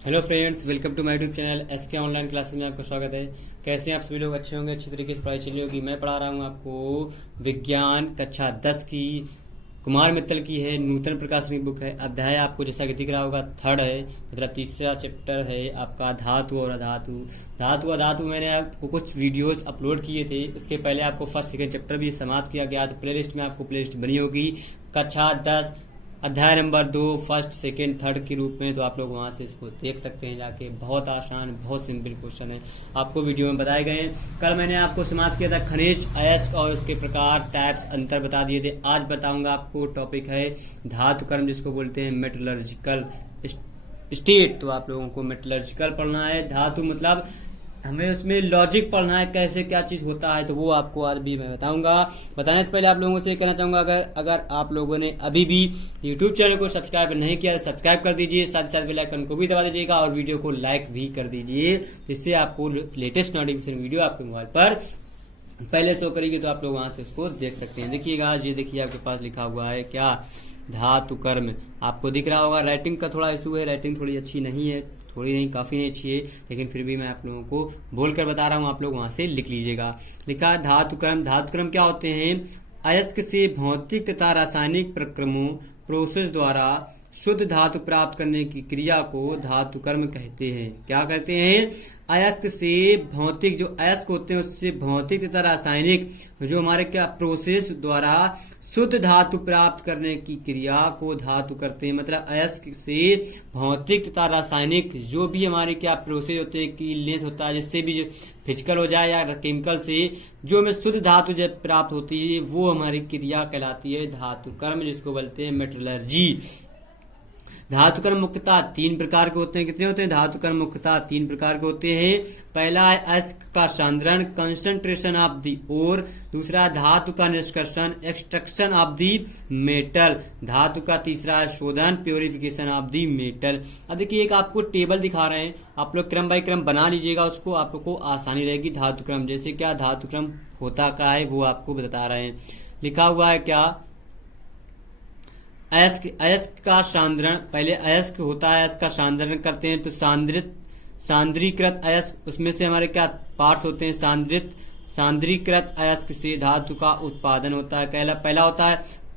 Hello friends, welcome to my YouTube channel SK online classes में आपका स्वागत है। कैसे हैं आप सभी लोग? अच्छे होंगे, अच्छी तरीके से पढ़ाई चली होगी। मैं पढ़ा रहा हूं आपको विज्ञान कक्षा 10 की कुमार मित्तल की है, नूतन प्रकाशन की बुक है। अध्याय आपको जैसा कि दिख रहा होगा थर्ड है, मतलब तीसरा चैप्टर है आपका धातु और अधातु। धातु अधातु मैंने आपको कुछ वीडियोस अपलोड किए थे, इसके पहले आपको फर्स्ट सेकंड चैप्टर भी समाप्त किया गया। तो प्लेलिस्ट में आपको प्लेलिस्ट बनी होगी कक्षा 10 अध्याय नंबर 2 फर्स्ट सेकेंड थर्ड के रूप में। तो आप लोग वहां से इसको देख सकते हैं जाके। बहुत आसान, बहुत सिंपल क्वेश्चन है, आपको वीडियो में बताए गए हैं। कल मैंने आपको समाप्त किया था खनिज, अयस्क और उसके प्रकार, टाइप्स, अंतर बता दिए थे। आज बताऊंगा आपको टॉपिक है धातु कर्म, जिसको बोलते हैं मेटलर्जिकल स्टेट। तो आप लोगों को मेटलर्जिकल पढ़ना है। धातु मतलब हमें उसमें लॉजिक पढ़ना है, कैसे क्या चीज होता है, तो वो आपको आज भी मैं बताऊंगा। बताने से पहले आप लोगों से कहना चाहूंगा, अगर आप लोगों ने अभी भी यूट्यूब चैनल को सब्सक्राइब नहीं किया तो सब्सक्राइब कर दीजिए, साथ ही साथ बेल आइकन को भी दबा दीजिएगा और वीडियो को लाइक भी कर दीजिए, जिससे आपको लेटेस्ट नोटिफिकेशन वीडियो आपके मोबाइल पर पहले शो करेगी। तो आप लोग वहां से उसको देख सकते हैं। देखिएगा, ये देखिए आपके पास लिखा हुआ है क्या, धातु कर्म। आपको दिख रहा होगा। राइटिंग का थोड़ा इशू है, राइटिंग थोड़ी अच्छी नहीं है, थोड़ी नहीं काफी नहीं अच्छी है, लेकिन फिर भी मैं आप लोगों को बोलकर बता रहा हूं, आप लोग वहां से लिख लीजिएगा। लिखा धातु कर्म। धातु कर्म क्या होते हैं? अयस्क से भौतिक तथा रासायनिक प्रक्रमों प्रोसेस द्वारा शुद्ध धातु प्राप्त करने की क्रिया को धातु कर्म कहते हैं। क्या कहते हैं? अयस्क से भौतिक, जो अयस्क होते हैं उससे भौतिक तथा रासायनिक जो हमारे क्या प्रोसेस द्वारा शुद्ध धातु प्राप्त करने की क्रिया को धातु करते हैं। मतलब अयस्क से भौतिक तथा रासायनिक जो भी हमारे क्या प्रोसेस होते हैं, की लेंस होता है, जिससे भी जो फिजिकल हो जाए या केमिकल से जो हमें शुद्ध धातु जब प्राप्त होती है, वो हमारी क्रिया कहलाती है धातु कर्म, जिसको बोलते हैं मेटलर्जी। धातु कर्म मुख्यतः 3 प्रकार के होते हैं। कितने होते हैं? धातु कर्म मुख्यतः 3 प्रकार के होते हैं। पहला है अयस्क का सांद्रण, कंसंट्रेशन ऑफ दी ओर। दूसरा धातु का निष्कर्षण, एक्सट्रैक्शन ऑफ दी मेटल। धातु का तीसरा है शोधन, प्योरिफिकेशन ऑफ दी मेटल। अब देखिए, एक आपको टेबल दिखा रहे हैं, आप लोग क्रम बाय क्रम बना लीजिएगा, उसको आपको आसानी रहेगी। धातु क्रम जैसे क्या धातु क्रम होता क्या है वो आपको बता रहे हैं। लिखा हुआ है क्या, अयस्क, अयस्क का सांद्रण। पहले अयस्क होता है, अयस्क का सांद्रण करते हैं तो सांद्रीकृत अयस्क, उसमें से हमारे क्या पार्ट्स होते हैं, सांद्रीकृत अयस्क से धातु का उत्पादन होता है।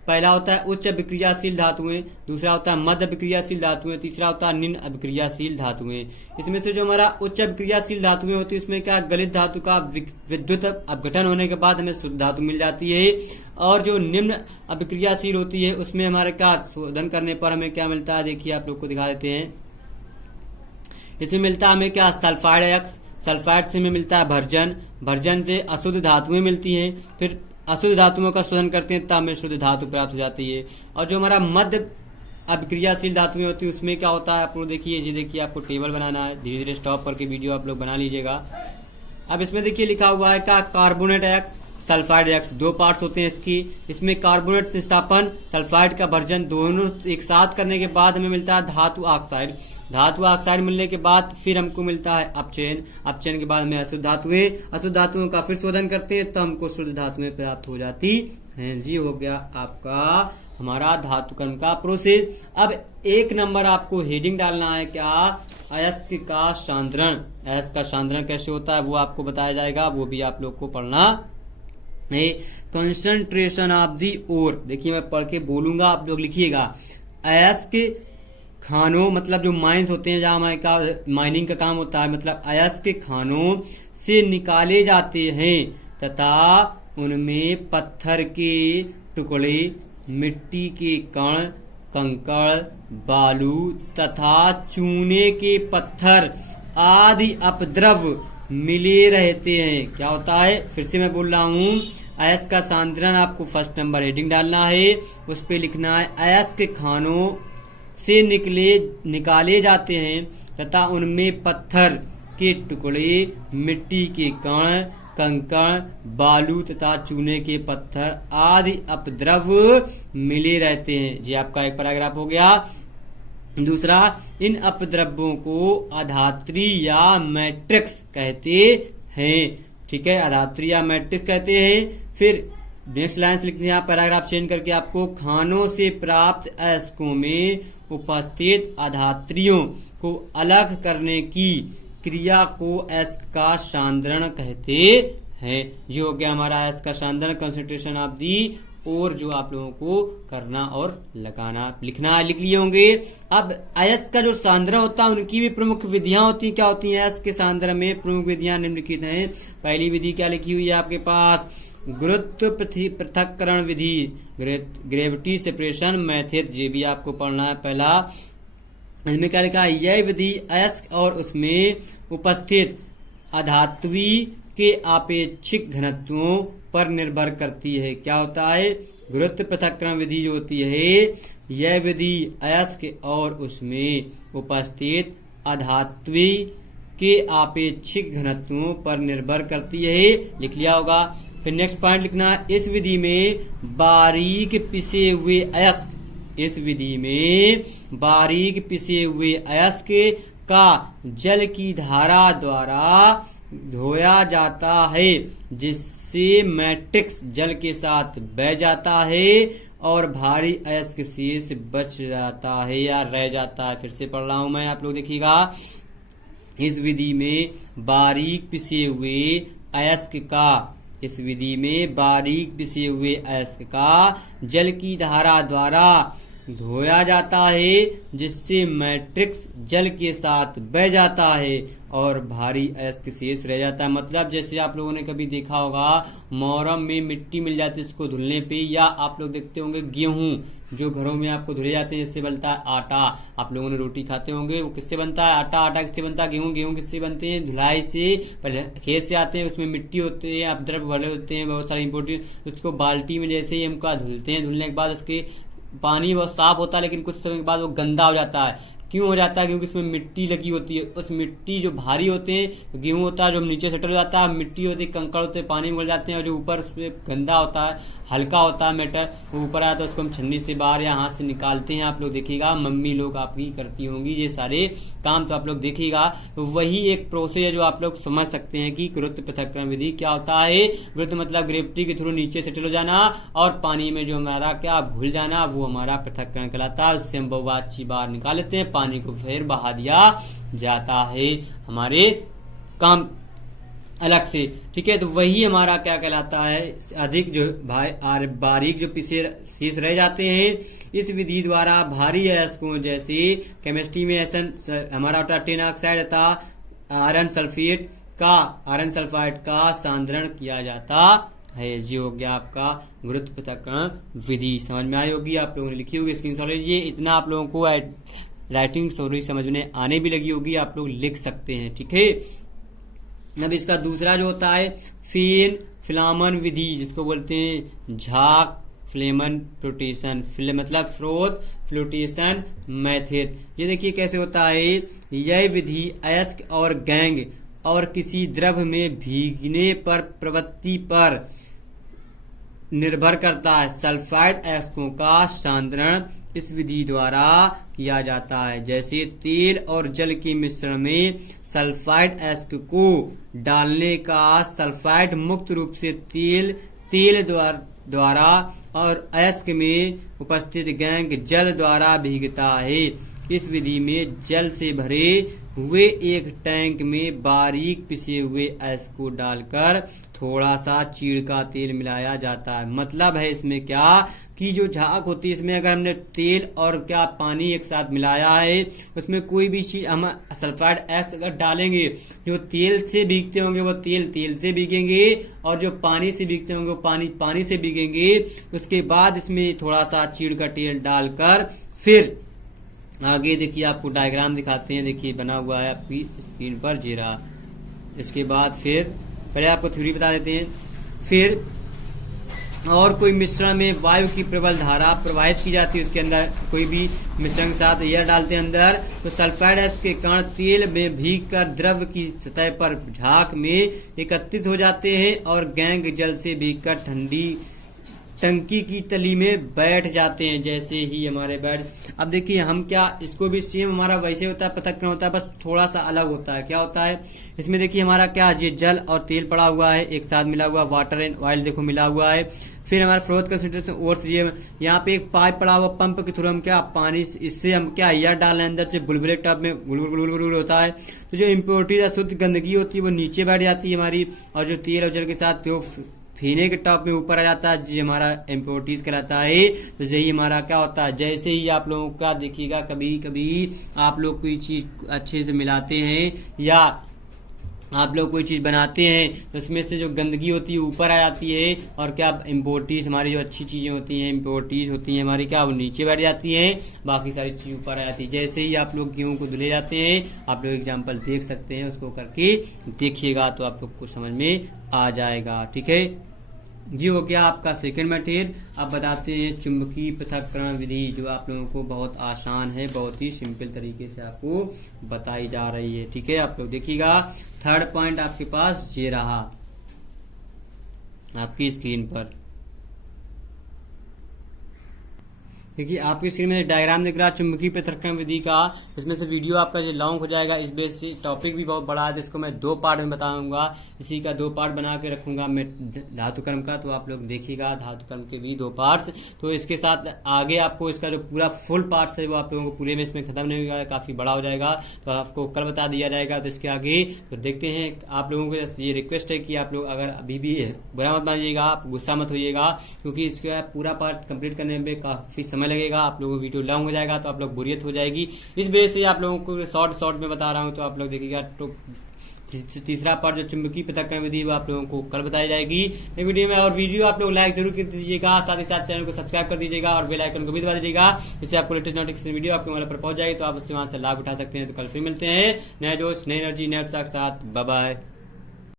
पहला होता है उच्च अभिक्रियाशील धातुएं, दूसरा होता है मध्य अभिक्रियाशील धातुएं, तीसरा होता है निम्न अभिक्रियाशील धातुएं। इसमें से जो हमारा उच्च अभिक्रियाशील धातुएं होती है, उसमें क्या गलित धातु का विद्युत अपघटन होने के बाद हमें शुद्ध धातु मिल जाती है। और जो निम्न अभिक्रियाशील होती है, उसमें हमारे क्या शोधन करने पर हमें क्या मिलता है, देखिए आप लोग को दिखा देते हैं। इसमें मिलता है हमें क्या, सल्फाइड अयस्क। सल्फाइड से हमें मिलता है भर्जन, भर्जन से अशुद्ध धातुएं मिलती हैं। फिर अशुद्ध धातुओं का शोधन करते हैं तब हमें शुद्ध धातु प्राप्त हो जाती है। और जो हमारा मध्य अभिक्रियाशील धातुएं होती है, उसमें क्या होता है आप लोग देखिए, ये देखिए आपको टेबल बनाना है, धीरे धीरे स्टॉप करके वीडियो आप लोग बना लीजिएगा। अब इसमें देखिए लिखा हुआ है क्या, कार्बोनेट अयस्क, सल्फाइड अयस्क। 2 पार्ट्स होते हैं इसकी। इसमें कार्बोनेट निस्तापन, सल्फाइड का भर्जन, दोनों एक साथ करने के बाद हमें मिलता है धातु ऑक्साइड। धातु ऑक्साइड मिलने के बाद फिर हमको मिलता है अपचयन। अपचयन के बाद में अशुद्ध धातुओं का फिर शोधन करते हैं तो हमको शुद्ध धातुएं प्राप्त हो जाती हैं। जी हो गया आपका हमारा धातु कर्म का प्रोसेस। अब 1 नंबर आपको हेडिंग डालना है क्या, अयस्क का सांद्रण। अयस्क का सांद्रण कैसे होता है वो आपको बताया जाएगा, वो भी आप लोग को पढ़ना है। कंसंट्रेशन ऑफ दी ओर, देखिए मैं पढ़ के बोलूंगा, आप लोग लिखिएगा। अयस्क खानों, मतलब जो माइंस होते हैं जहां हमारे का माइनिंग का काम होता है, मतलब अयस्क खानों से निकाले जाते हैं तथा उनमें पत्थर के टुकड़े, मिट्टी के कण, कंकड़, बालू तथा चूने के पत्थर आदि अपद्रव मिले रहते हैं। क्या होता है, फिर से मैं बोल रहा हूँ, अयस्क का सांद्रण आपको फर्स्ट नंबर हेडिंग डालना है, उस पे लिखना है अयस्क खानों से निकाले जाते हैं तथा उनमें पत्थर के टुकड़े, मिट्टी के कण, कंकड़, बालू तथा चूने के पत्थर आदि अपद्रव मिले रहते हैं। जी आपका एक पैराग्राफ हो गया। दूसरा, इन अपद्रव्यों को अधात्री या मैट्रिक्स कहते हैं। ठीक है, अधात्री या मैट्रिक्स कहते हैं। फिर नेक्स्ट लाइन से लिखते हैं, पैराग्राफ चेंज करके आपको, खानों से प्राप्त अयस्कों में उपस्थित अधात्रियों को अलग करने की क्रिया को अयस्क का सांद्रण कहते हैं। ये हो गया हमारा अयस्क का सांद्रण, कंसंट्रेशन ऑफ दी, और जो आप लोगों को करना और लगाना लिखना लिख लिए होंगे। अब अयस्क का जो सांद्रण होता है उनकी भी प्रमुख विधियां होती हैं। क्या होती हैं अयस्क के सांद्रण में? प्रमुख विधियां निम्नलिखित हैं। पहली विधि क्या लिखी हुई है आपके पास? गुरुत्व पृथक्करण विधि, ग्रेविटी सेपरेशन मेथड, ये भी आपको पढ़ना है। पहला इसमें क्या लिखा है? यह विधि अयस्क और उसमें उपस्थित अधात्वी के आपेक्षिक घनत्वों पर निर्भर करती है। क्या होता है? गुरुत्व पृथक्करण विधि जो होती है, यह विधि अयस्क और उसमें उपस्थित अधात्वी के आपेक्षिक घनत्वों पर निर्भर करती है। लिख लिया होगा। फिर नेक्स्ट पॉइंट लिखना, इस विधि में बारीक पिसे हुए अयस्क, इस विधि में बारीक पिसे हुए अयस्क का जल की धारा द्वारा धोया जाता है, जिससे मैट्रिक्स जल के साथ बह जाता है और भारी अयस्क शेष बच जाता है या रह जाता है। फिर से पढ़ रहा हूं मैं, आप लोग देखिएगा। इस विधि में बारीक पिसे हुए अयस्क का, इस विधि में बारीक पिसे हुए अयस्क का जल की धारा द्वारा धोया जाता है, जिससे मैट्रिक्स जल के साथ बह जाता है और भारी अयस्क शेष रह जाता है। मतलब जैसे आप लोगों ने कभी देखा होगा मोरम में मिट्टी मिल जाती है उसको धुलने पे, या आप लोग देखते होंगे गेहूं जो घरों में आपको धुले जाते हैं, जिससे बनता है आटा। आप लोगों ने रोटी खाते होंगे, वो किससे बनता है? आटा। आटा किससे बनता है? गेहूं किससे बनते हैं? धुलाई से। पहले खेत से आते हैं, उसमें मिट्टी होती है, अपद्रव्य भरे होते हैं बहुत सारे इंपोर्टेंट, उसको बाल्टी में जैसे ही हमको धुलते हैं, धुलने के बाद उसके पानी बहुत साफ होता है, लेकिन कुछ समय के बाद वो गंदा हो जाता है। क्यों हो जाता है? क्योंकि इसमें मिट्टी लगी होती है। उस मिट्टी जो भारी होते हैं, गेहूं होता है जो नीचे सेटल हो जाता है, मिट्टी होती है, कंकड़ होते हैं, पानी में घुल जाते हैं, और जो ऊपर उसमें गंदा होता है, हल्का होता है मैटर, वो ऊपर आया तो उसको हम छन्नी से बाहर या हाथ से निकालते हैं। आप लोग देखिएगा, मम्मी लोग आपकी करती होंगी ये सारे काम, तो आप लोग देखिएगा। तो वही एक प्रोसेस है जो आप लोग समझ सकते हैं कि गुरुत्व पृथक्करण विधि क्या होता है। गुरुत्व मतलब ग्रेविटी के थ्रू नीचे सेटल हो जाना, और पानी में जो हमारा क्या घुल जाना, वो हमारा पृथक्करण कहलाता है। उससे हम बहुवाची बाहर निकाल लेते हैं, पानी को फिर बहा दिया जाता है हमारे काम अलग से। ठीक है, तो वही हमारा क्या कहलाता है? अधिक जो बारीक जो पिसे शेष रह जाते हैं, इस विधि द्वारा भारी अयस्कों जैसे केमिस्ट्री में हमारा होता टिन ऑक्साइड तथा आयरन सल्फाइड का सांद्रण किया जाता है। ये हो गया आपका गुरुत्व पृथक्करण विधि। समझ में आई होगी, आप लोगों ने लिखी होगी, स्क्रीनशॉट लीजिए। इतना आप लोगों को राइटिंग थोड़ी समझ में आने भी लगी होगी, आप लोग लिख सकते हैं। ठीक है, अब इसका दूसरा जो होता है फेन फ्लामन विधि, जिसको बोलते हैं झाक फ्लेमन फ्लोटेशन, मतलब फ्रोथ फ्लोटेशन मेथड। ये देखिए कैसे होता है। यह विधि अयस्क और गैंग और किसी द्रव में भीगने पर प्रवृत्ति पर निर्भर करता है। सल्फाइड अयस्कों का सांद्रण इस विधि द्वारा किया जाता है। जैसे तेल और जल के मिश्रण में सल्फाइड अयस्क को डालने का सल्फाइड मुक्त रूप से तेल द्वारा और अयस्क में उपस्थित गैंग जल द्वारा भीगता है। इस विधि में जल से भरे हुए एक टैंक में बारीक पिसे हुए अयस्क को डालकर थोड़ा सा चीड़ का तेल मिलाया जाता है। मतलब है इसमें क्या कि जो झाग होती है, इसमें अगर हमने तेल और क्या पानी एक साथ मिलाया है, उसमें कोई भी चीज हम सल्फाइड अयस्क अगर डालेंगे, जो तेल से भीगते होंगे वो तेल से भीगेंगे, और जो पानी से भीगते होंगे वो पानी से भीगेंगे। उसके बाद इसमें थोड़ा सा चीड़ का तेल डालकर फिर आगे देखिए आपको डायग्राम दिखाते हैं। देखिए बना हुआ है आपकी स्क्रीन पर जीरा। इसके बाद फिर पहले आपको थ्योरी बता देते हैं। फिर और कोई मिश्रण में वायु की प्रबल धारा प्रवाहित की जाती है, उसके अंदर कोई भी मिश्रण के साथ एयर डालते हैं अंदर, तो सल्फाइड अयस्क के कण तेल में भीगकर द्रव की सतह पर झाग में एकत्रित हो जाते हैं और गैंग जल से भीगकर टंकी की तली में बैठ जाते हैं। जैसे ही हमारे अब देखिए हम क्या, इसको भी सेम हमारा वैसे होता है, पृथक्करण होता है, बस थोड़ा सा अलग होता है। क्या होता है इसमें देखिए हमारा क्या, ये जल और तेल पड़ा हुआ है एक साथ मिला हुआ, वाटर एंड ऑयल देखो मिला हुआ है। फिर हमारा फ्लोथ कंसंट्रेशन ओवर्स, ये यहाँ पे एक पाइप पड़ा हुआ, पंप के थ्रू हम क्या पानी, इससे हम क्या एयर डाल रहे हैं अंदर से, बुलबुले टब में गुल होता है। तो जो इम्प्योरिटीज अशुद्ध गंदगी होती है वो नीचे बैठ जाती है हमारी, और जो तेल और जल के साथ जो फीने के टॉप में ऊपर आ जाता है, जो हमारा इम्प्योरिटीज कहलाता है। तो यही हमारा क्या होता है, जैसे ही आप लोगों का देखिएगा कभी कभी आप लोग कोई चीज अच्छे से मिलाते हैं या आप लोग कोई चीज बनाते हैं तो उसमें से जो गंदगी होती है ऊपर आ जाती है, और क्या इम्पोर्टीज हमारी जो अच्छी चीजें होती हैं, इम्पोर्टीज होती हैं हमारी, क्या वो नीचे बैठ जाती हैं, बाकी सारी चीज ऊपर आ जाती है। जैसे ही आप लोग गेहूं को धुले जाते हैं, आप लोग एग्जाम्पल देख सकते हैं, उसको करके देखिएगा तो आप लोग को समझ में आ जाएगा। ठीक है, ये हो गया आपका सेकंड मेथड। अब बताते हैं चुंबकीय पृथक्करण विधि, जो आप लोगों को बहुत आसान है, बहुत ही सिंपल तरीके से आपको बताई जा रही है। ठीक है, आप लोग देखिएगा थर्ड पॉइंट आपके पास ये रहा आपकी स्क्रीन पर। देखिए आपकी स्क्रीन में डायग्राम दिख रहा है चुंबकीय पृथक्करण विधि का। इसमें से वीडियो आपका जो लॉन्ग हो जाएगा, इस बेस से टॉपिक भी बहुत बड़ा है, जिसको मैं 2 पार्ट में बताऊंगा। इसी का 2 पार्ट बना के रखूंगा मैं धातु कर्म का, तो आप लोग देखिएगा धातु कर्म के भी 2 पार्ट्स। तो इसके साथ आगे आपको इसका जो पूरा फुल पार्ट है वो आप लोगों को पूरे में इसमें खत्म नहीं होगा, काफी बड़ा हो जाएगा, तो आपको कल बता दिया जाएगा। तो इसके आगे तो देखते हैं। आप लोगों को ये रिक्वेस्ट है कि आप लोग अगर अभी भी बुरा मत मानिएगा, आप गुस्सा मत होइएगा, क्योंकि इसका पूरा पार्ट कंप्लीट करने में काफी समय लगेगा, आप लोगों को वीडियो लॉन्ग हो जाएगा, तो आप लोग बोरियत हो जाएगी। इस वजह से आप लोगों को शॉर्ट में बता रहा हूं, तो आप लोग देखिएगा। तो तीसरा पार्ट जो चुंबकीय पृथक्करण विधि वो आप लोगों को कल बताई जाएगी एक वीडियो में। और वीडियो आप लोग लाइक जरूर कर दीजिएगा, साथ ही साथ चैनल को सब्सक्राइब कर दीजिएगा और बेल आइकन को भी दबा दीजिएगा, इससे आपको लेटेस्ट नोटिफिकेशन वीडियो आपके मोबाइल पर पहुंच जाएगी, तो आप उससे वहां से लाभ उठा सकते हैं। तो कल फिर मिलते हैं नए जोश, नई एनर्जी, नए उत्साह के साथ। Bye bye.